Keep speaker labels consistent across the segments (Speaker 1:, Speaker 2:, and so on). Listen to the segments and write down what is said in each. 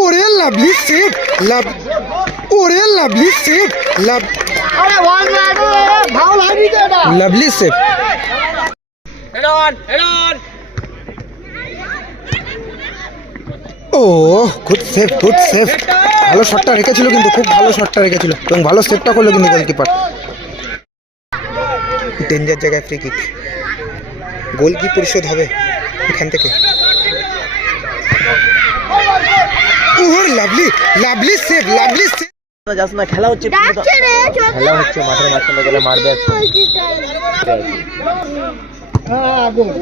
Speaker 1: ওরে lovely save লাভ ওরে lovely save লাভ।
Speaker 2: আরে ওয়ান ভালো লাগি তো এটা।
Speaker 1: Lovely save
Speaker 2: head on head on
Speaker 1: O good save good save ভালো শটটা রেখেছিল কিন্তু খুব ভালো শটটা রেখেছিল। এবং ভালো সেভটা করল কিন্তু গোলকিপার ডেঞ্জার জায়গায় ফ্রি কিক গোল কি পরিশোধ হবে এখান থেকে ওর lovely lovely save lovely save
Speaker 2: যাস না খেলা হচ্ছে
Speaker 3: খেলা হচ্ছে মাঠের মাঝখানে গেলে মারবে।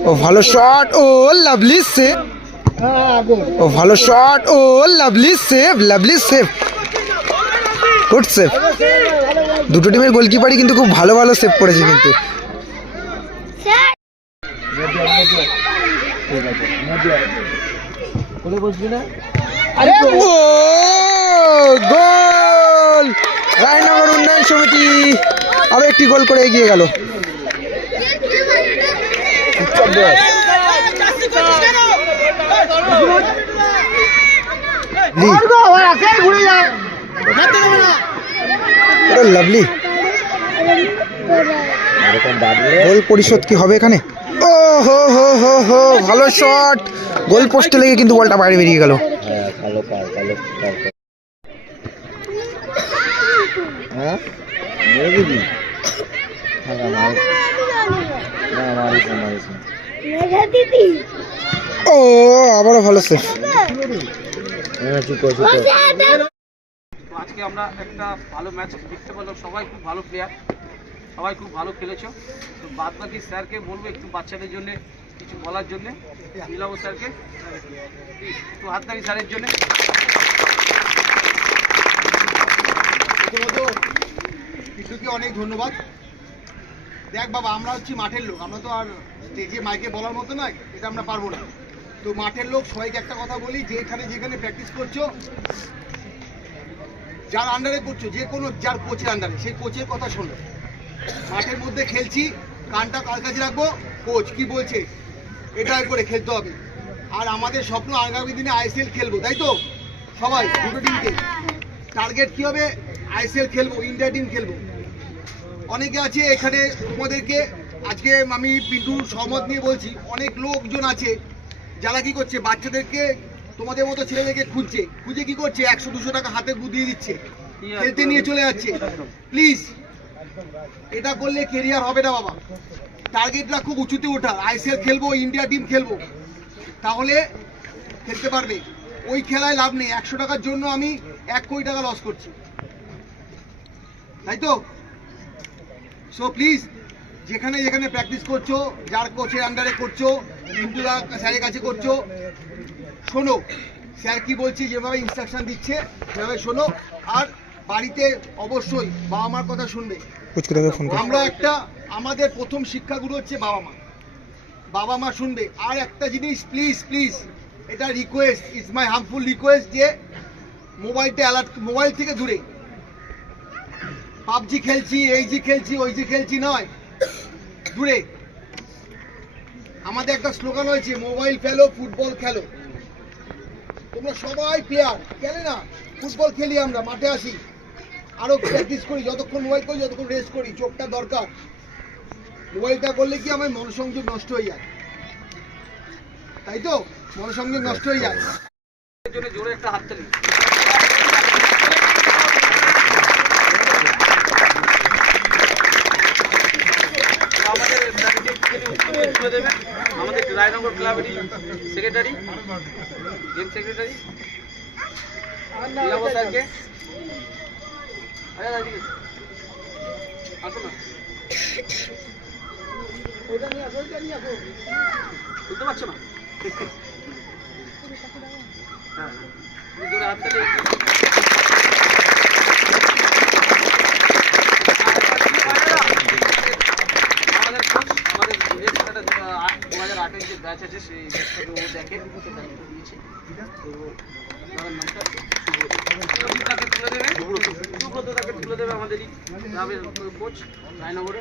Speaker 1: ও ভালো শট ও লাভলি সেভ ও ভালো শট ও lovely save lovely save good save দুটো টিমের গোলকিপারই কিন্তু খুব ভালো ভালো সেভ করেছে কিন্তু।
Speaker 2: আরে
Speaker 1: ও গোল! রায়নগর উন্নয়ন সমিতি আরও একটি গোল করে এগিয়ে গেল। লাভলি গোল পরিশোধ কি হবে এখানে? ও হো হো হো হো ভালো শট গোল পোস্টে লেগে কিন্তু বলটা বাইরে বেরিয়ে গেল।
Speaker 3: কালো হ্যাঁ মেরে দিবি হ্যাঁ? মারিস না মারিস না মারিস না
Speaker 1: ও আবারও ভালো সেভ
Speaker 3: হ্যাঁ
Speaker 4: আজকে আমরা একটা ভালো ম্যাচ দেখতে পেলাম। সবাই খুব ভালো প্লেয়ার সবাই খুব ভালো খেলেছো। তো বাদ বাকি স্যারকে বলব একটু বাচ্চাদের জন্য কিছু বলার জন্য নীলাব স্যারকে। একটু হাত তালি স্যারের জন্য।
Speaker 5: কিশুকে অনেক ধন্যবাদ। দেখ বাবা, আমরা হচ্ছি মাঠের লোক। আমরা তো আর স্টেজে মাইকে বলার মতো নয়, এটা আমরা পারব না। তো মাঠের লোক, সবাইকে একটা কথা বলি যেখানে যেখানে প্র্যাকটিস করছ, যার আন্ডারে করছ, যে কোনো যার কোচের আন্ডারে সেই কোচের কথা শোনো। মাঠের মধ্যে খেলছি, কানটা কার কাছে রাখব কোচ কি বলছে? এটা করে খেলতে হবে। আর আমাদের স্বপ্ন আগামী দিনে আইসিএল খেলব, তাই তো? সবাই, দুটো টিমকে টার্গেট কি হবে? আইসিএল খেলব ইন্ডিয়া টিম খেলব। অনেকে আছে এখানে তোমাদেরকে, আজকে আমি পিন্টুর সহমত নিয়ে বলছি, অনেক লোকজন আছে, যারা কি করছে, বাচ্চাদেরকে, তোমাদের মতো ছেলেদেরকে খুঁজছে। খুঁজে কি করছে? একশো দুশো টাকা হাতে দিয়ে দিচ্ছে। খেলতে নিয়ে চলে যাচ্ছে। প্লিজ এটা করলে কেরিয়ার হবে না বাবা। টার্গেটটা খুব উঁচুতে ওঠা। আইসিএল খেলব ইন্ডিয়া টিম খেলব। তাহলে খেলতে পারবে। ওই খেলায় লাভ নেই। একশো টাকার জন্য আমি এক কোটি টাকা লস করছি। তাই তো? সো প্লিজ যেখানে যেখানে প্র্যাকটিস করছ যার কোচের আন্ডারে করছ ইন্টুরা স্যারের কাছে করছ শোনো। স্যার কি বলছে যেভাবে ইনস্ট্রাকশন দিচ্ছে সেভাবে শোনো। আর বাড়িতে অবশ্যই বাবা মার কথা শুনবে। আমরা একটা আমাদের প্রথম শিক্ষাগুরু হচ্ছে বাবা মা। বাবা মা শুনবে, আর একটা জিনিস প্লিজ প্লিজ এটা request is my harmful request যে মোবাইলটা অ্যালার্ট মোবাইল থেকে দূরে। পাবজি খেলছি, এই জি খেলছি, ওই জি খেলছি নয়, দূরে। আমাদের একটা স্লোগান হয়েছে মোবাইল খেলো ফুটবল খেলো। তোমরা সবাই প্লেয়ার খেলে না? ফুটবল খেলি আমরা, মাঠে আসি। আরও প্র্যাকটিস করি, যতক্ষণ মোবাইল করি, যতক্ষণ রেস্ট করি, চোখটা দরকার। মোবাইলটা করলে কি আমার মনোসংযোগ নষ্ট হয়ে যায়? তাই তো? মনোসংযোগ নষ্ট হয়ে যায়।
Speaker 4: জোরে একটা হাত তালি। আমাদের আমাদের রায়নগর ক্লাবেরই সেক্রেটারি গেম সেক্রেটারি স্যারকে আরে আসো না ওইটা নিয়ে আসো ওইটা নিয়ে আসো বুঝতে পারছ না হ্যাঁ জোরে ব্যাচ আছে সেই ব্যাচটাকে ও তুলে দেবে সুব্রত তাকে তুলে দেবে আমাদেরই গ্রামের কোচ রায়নগরে।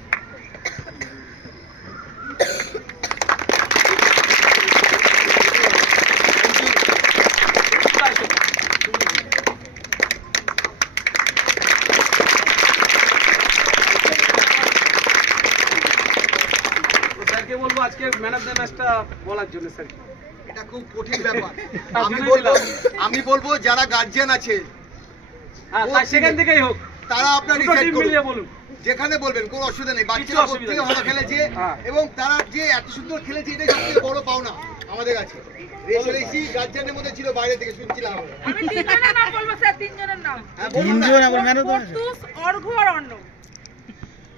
Speaker 4: আজকে ম্যান অফ দ্য ম্যাচটা বলার জন্য স্যার
Speaker 5: এটা খুব কঠিন ব্যাপার। আমি বলব আমি বলব যারা গার্জিয়ান আছে
Speaker 4: হ্যাঁ সেখান থেকেই হোক।
Speaker 5: তারা আপনার ডিসাইড করুন
Speaker 4: বলুন।
Speaker 5: যেখানে বলবেন কোনো অসুবিধা নেই। বাচ্চারা
Speaker 4: অসুবিধা
Speaker 5: ভালো খেলেছে
Speaker 4: হ্যাঁ।
Speaker 5: এবং তারা যে এত সুন্দর খেলেছে এটাই সব থেকে বড় পাওনা আমাদের কাছে। রেশারেশি গার্জিয়ানের মধ্যে ছিল বাইরে থেকে শুনছিলাম
Speaker 6: আমি তিনজনের নাম বলব স্যার তিনজনের নাম।
Speaker 5: হ্যাঁ, বলুন না।
Speaker 6: পর্তুস অর্ঘ আর অর্ণ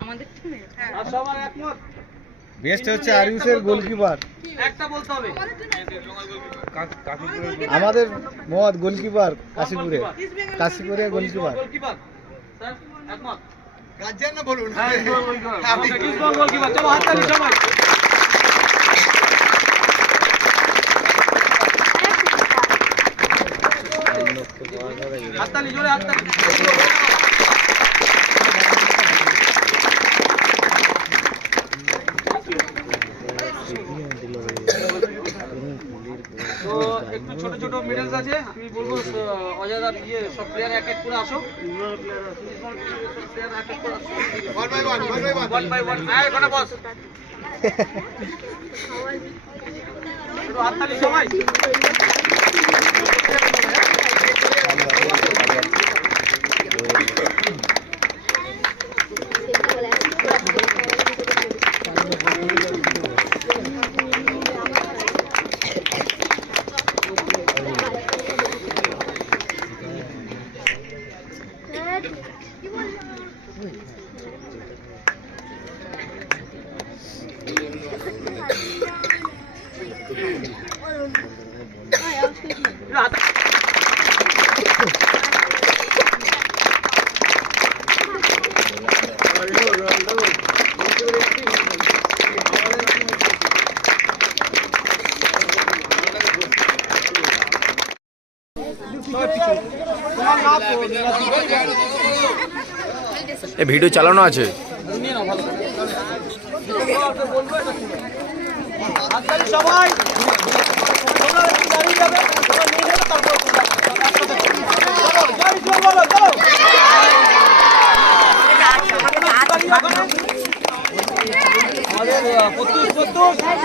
Speaker 6: আমাদের টিমে হ্যাঁ
Speaker 4: সবার একমত?
Speaker 3: বেস্ট হচ্ছে আরিউসের গোলকিপার
Speaker 4: একটা বলতে হবে।
Speaker 3: আমাদের মত গোলকিপার কাশীপুরে। কাশীপুরে গোলকিপার
Speaker 5: গার্জিয়ান না বলুন।
Speaker 4: হ্যাঁ
Speaker 5: আপনি-
Speaker 4: কিসবল গোলকিপার চলো হাততালি সবাই। হাততালি জোরে হাততালি তো একটু ছোট ছোট মেডেলস আছে আমি বলব আহ, অজয়দার ইয়ে সব প্লেয়ার এক এক করে আসো. ওয়ান বাই ওয়ান আয় ওখানে বস। হাততালি সবাই।
Speaker 1: এ ভিডিও চালানো আছে?
Speaker 4: সবাই তোমরা